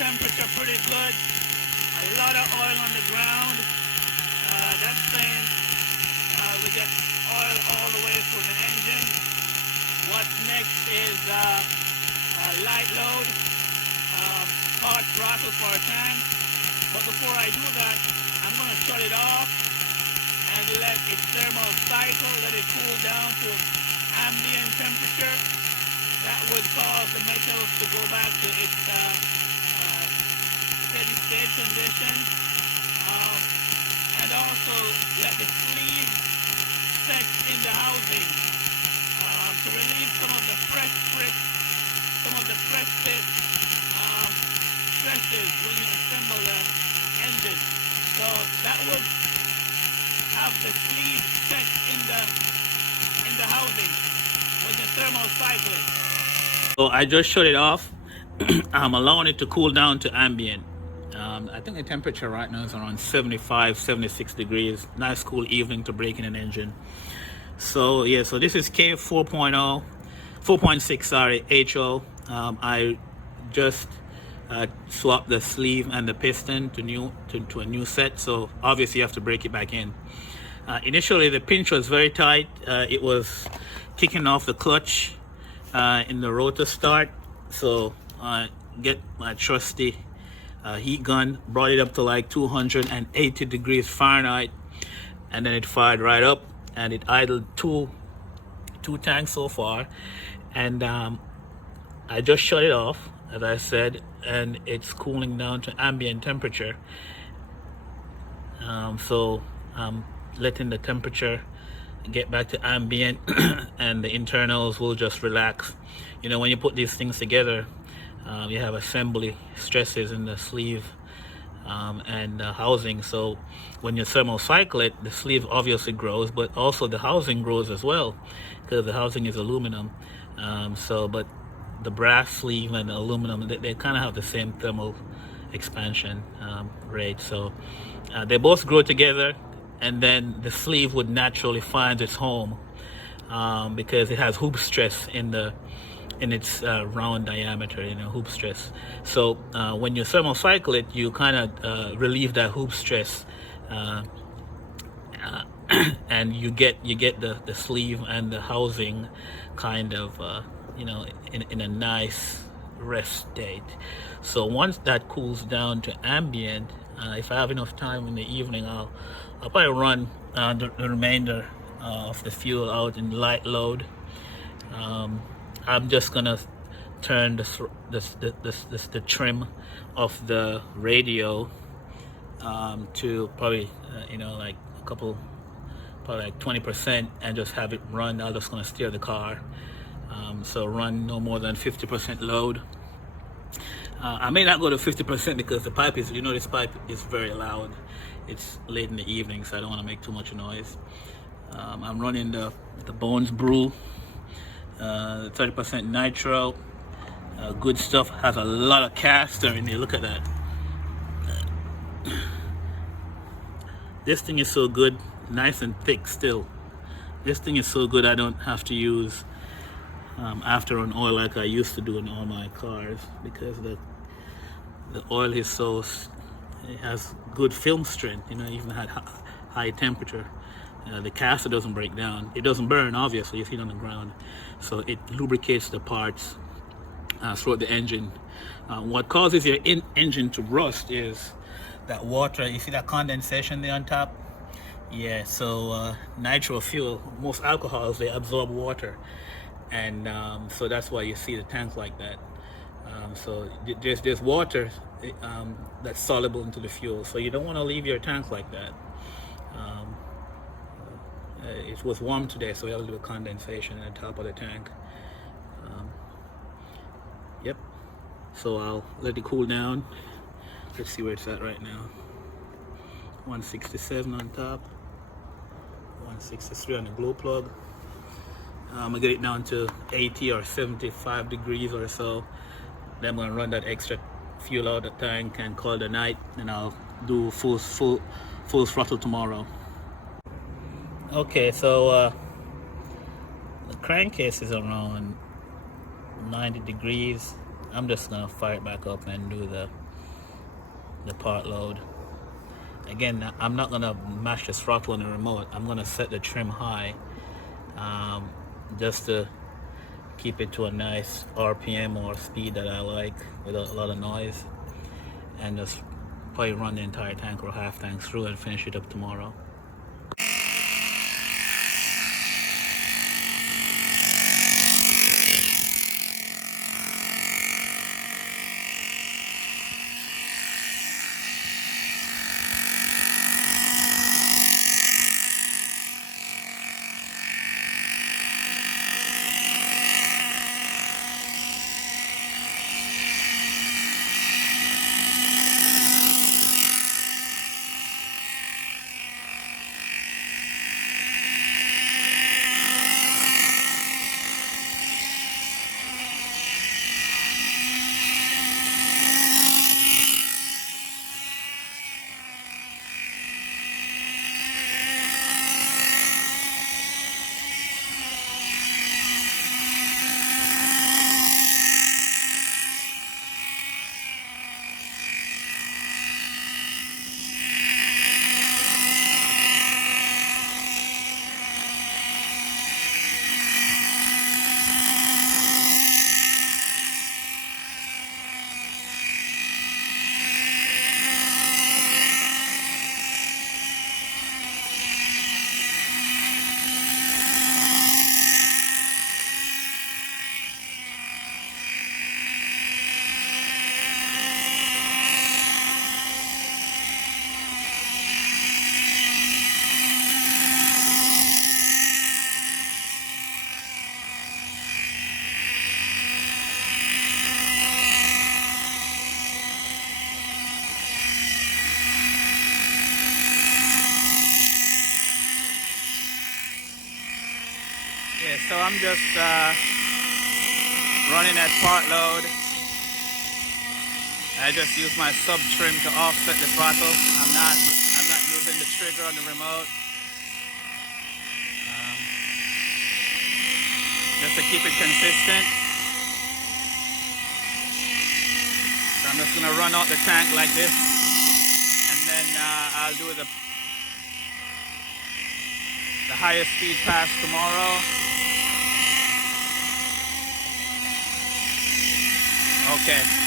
temperature pretty good. A lot of oil on the ground. That's saying we get oil all the way through the engine. What's next is light load, hard throttle for a tank. But before I do that, I'm going to shut it off and let it thermal cycle, let it cool down to ambient temperature. That would cause the metals to go back to its steady state condition. And also let the sleeve set in the housing to relieve some of the fresh fit stresses when you assemble the engine. So that would have the sleeve set in the housing with the thermal cycling. So I just shut it off. I'm allowing it to cool down to ambient. I think the temperature right now is around 75, 76 degrees. Nice cool evening to break in an engine. So yeah, so this is K4.0, 4.6, sorry, HO. I just swapped the sleeve and the piston to a new set. So obviously you have to break it back in. Initially the pinch was very tight. It was kicking off the clutch in the rotor start. So get my trusty heat gun, brought it up to like 280 degrees Fahrenheit, and then it fired right up, and it idled two tanks so far. And I just shut it off, as I said, and it's cooling down to ambient temperature. So I'm letting the temperature get back to ambient and the internals will just relax. You know, when you put these things together, you have assembly stresses in the sleeve and housing. So when you thermal cycle it, the sleeve obviously grows, but also the housing grows as well, because the housing is aluminum. But the brass sleeve and the aluminum, they kind of have the same thermal expansion rate. So they both grow together, and then the sleeve would naturally find its home because it has hoop stress in its round diameter, you know, hoop stress. So when you thermal cycle it, you kind of relieve that hoop stress, and you get the sleeve and the housing kind of you know, in a nice rest state. So once that cools down to ambient, if I have enough time in the evening, I'll probably run the remainder of the fuel out in light load. I'm just gonna turn the trim of the radio to probably you know, like probably like 20%, and just have it run. I'm just gonna steer the car, so run no more than 50% load. I may not go to 50% because the pipe is, you know, this pipe is very loud. It's late in the evening, so I don't want to make too much noise. I'm running the Bones Brew 30% nitro, good stuff. Has a lot of caster in here. Look at that. This thing is so good, nice and thick still. This thing is so good I don't have to use afterburn oil like I used to do in all my cars, because the oil is so, it has good film strength, you know, even at high temperature. The caster doesn't break down. It doesn't burn, obviously, you see it on the ground. So it lubricates the parts throughout the engine. What causes your engine to rust is that water. You see that condensation there on top? Yeah, so nitro fuel, most alcohols, they absorb water. And so that's why you see the tank like that. So there's water that's soluble into the fuel. So you don't want to leave your tank like that. It was warm today, so we have a little condensation in the top of the tank. Yep. So I'll let it cool down. Let's see where it's at right now. 167 on top, 163 on the glow plug. I'm gonna get it down to 80 or 75 degrees or so. Then I'm gonna run that extra fuel out the tank and call it a night, and I'll do full throttle tomorrow. Okay, so the crankcase is around 90 degrees. I'm just gonna fire it back up and do the the part load. Again, I'm not gonna mash the throttle on the remote. I'm gonna set the trim high, just to keep it to a nice RPM or speed that I like without a lot of noise, and just probably run the entire tank or half tank through and finish it up tomorrow. Yeah, so I'm just running at part load. I just use my sub trim to offset the throttle. I'm not using the trigger on the remote. Just to keep it consistent. So I'm just gonna run out the tank like this, and then I'll do the highest speed pass tomorrow. Okay.